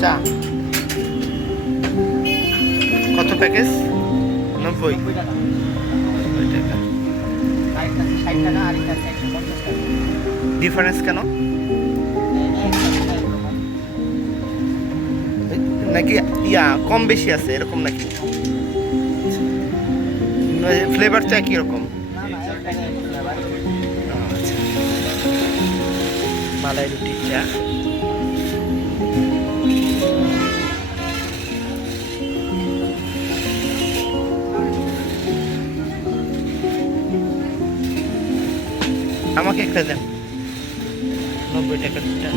চা কত প্যাকেজ? 90 টাকা। 90 টাকা। আরেকটা 60 টাকা, আরেকটা 150 টাকা। ডিফারেন্স কেন? নাকি কম বেশি আছে এরকম নাকি? ফ্লেভার চা কি রকম? আচ্ছা, মালাই রুটি চা। আমাকে একটা দেন, 90 টাকা দুটা।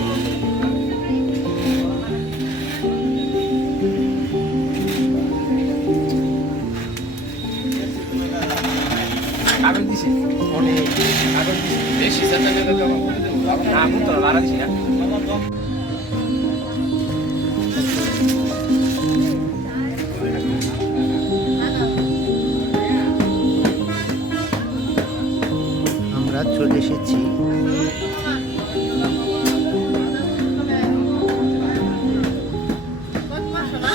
কাগজ দিছি অনেক কাগজ দিছি বেশি চাচা টাকা জমা করে দেবো না বুঝতো না বাড়া দিছি না আমরা চলে এসেছি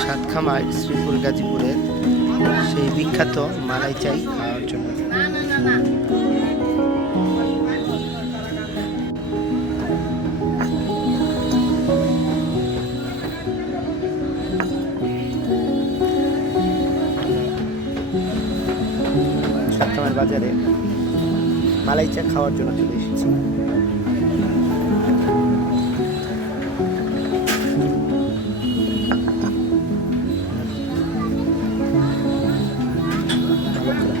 সাতখামার শ্রীপুর গাজীপুরের সেই বিখ্যাত মালাই চাই খাওয়ার জন্য। সাতখামার বাজারে মালাই চা খাওয়ার জন্য চলে এসেছি। ভালো করে